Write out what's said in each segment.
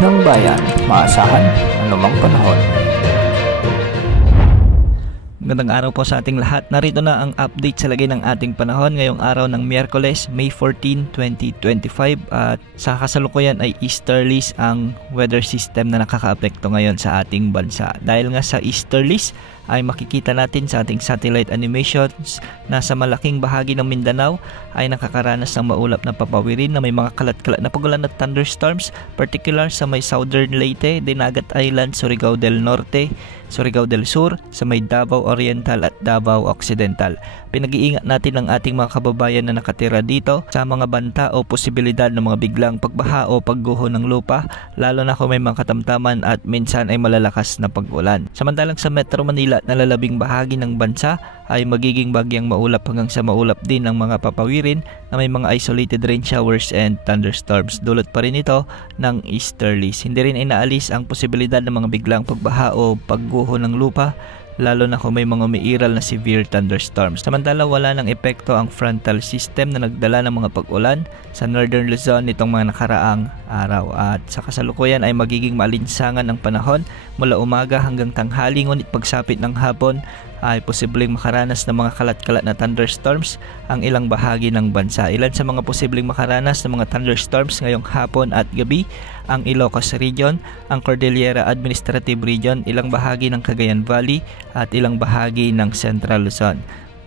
ng bayan, maasahan anumang panahon. Magandang araw po sa ating lahat. Narito na ang update sa lagay ng ating panahon ngayong araw ng Miyerkules, May 14, 2025 at sa kasalukuyan ay easterlies ang weather system na nakakaapekto ngayon sa ating bansa. Dahil nga sa easterlies ay makikita natin sa ating satellite animations na sa malaking bahagi ng Mindanao ay nakakaranas ng maulap na papawirin na may mga kalat-kalat na pagulan at thunderstorms, particular sa may Southern Leyte, Dinagat Island, Surigao del Norte, Surigao del Sur, sa may Davao Oriental at Davao Occidental. Pinag-iingat natin ang ating mga kababayan na nakatira dito sa mga banta o posibilidad ng mga biglang pagbaha o pagguho ng lupa, lalo na kung may mga katamtaman at minsan ay malalakas na pag-ulan. Samantalang sa Metro Manila at nalalabing bahagi ng bansa ay magiging bagyang maulap hanggang sa maulap din ang mga papawirin na may mga isolated rain showers and thunderstorms. Dulot pa rin ito ng easterlies. Hindi rin inaalis ang posibilidad ng mga biglang pagbaha o pagguho ng lupa, lalo na kung may mga umiiral na severe thunderstorms. Samantala wala ng epekto ang frontal system na nagdala ng mga pag-ulan sa Northern Luzon nitong mga nakaraang araw. At sa kasalukuyan ay magiging maalinsangan ang panahon mula umaga hanggang tanghali, ngunit pagsapit ng hapon ay posibleng makaranas ng mga kalat-kalat na thunderstorms ang ilang bahagi ng bansa. Ilan sa mga posibleng makaranas ng mga thunderstorms ngayong hapon at gabi: ang Ilocos Region, ang Cordillera Administrative Region, ilang bahagi ng Cagayan Valley at ilang bahagi ng Central Luzon.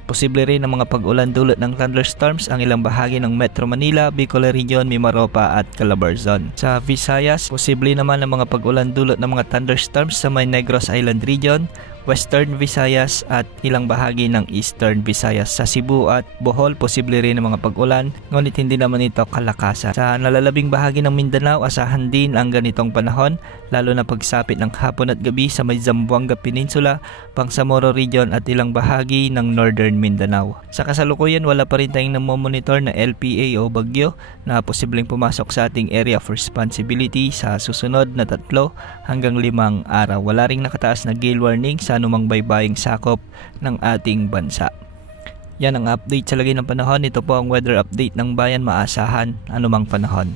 Posible rin ang mga pag-ulan dulot ng thunderstorms ang ilang bahagi ng Metro Manila, Bicol Region, Mimaropa at Calabarzon. Sa Visayas, posible naman ang mga pag-ulan dulot ng mga thunderstorms sa may Negros Island Region, Western Visayas at ilang bahagi ng Eastern Visayas. Sa Cebu at Bohol, posible rin ang mga pag-ulan, ngunit hindi naman ito kalakasan. Sa nalalabing bahagi ng Mindanao, asahan din ang ganitong panahon, lalo na pagsapit ng hapon at gabi sa may Zamboanga Peninsula, Bangsamoro Region at ilang bahagi ng Northern Mindanao. Sa kasalukuyan, wala pa rin tayong namomonitor na LPA o bagyo na posibleng pumasok sa ating area of responsibility sa susunod na 3 hanggang 5 araw. Wala ring nakataas na gale warning sa anumang baybaying sakop ng ating bansa. Yan ang update sa lagay ng panahon. Ito po ang weather update ng bayan, maasahan anumang panahon.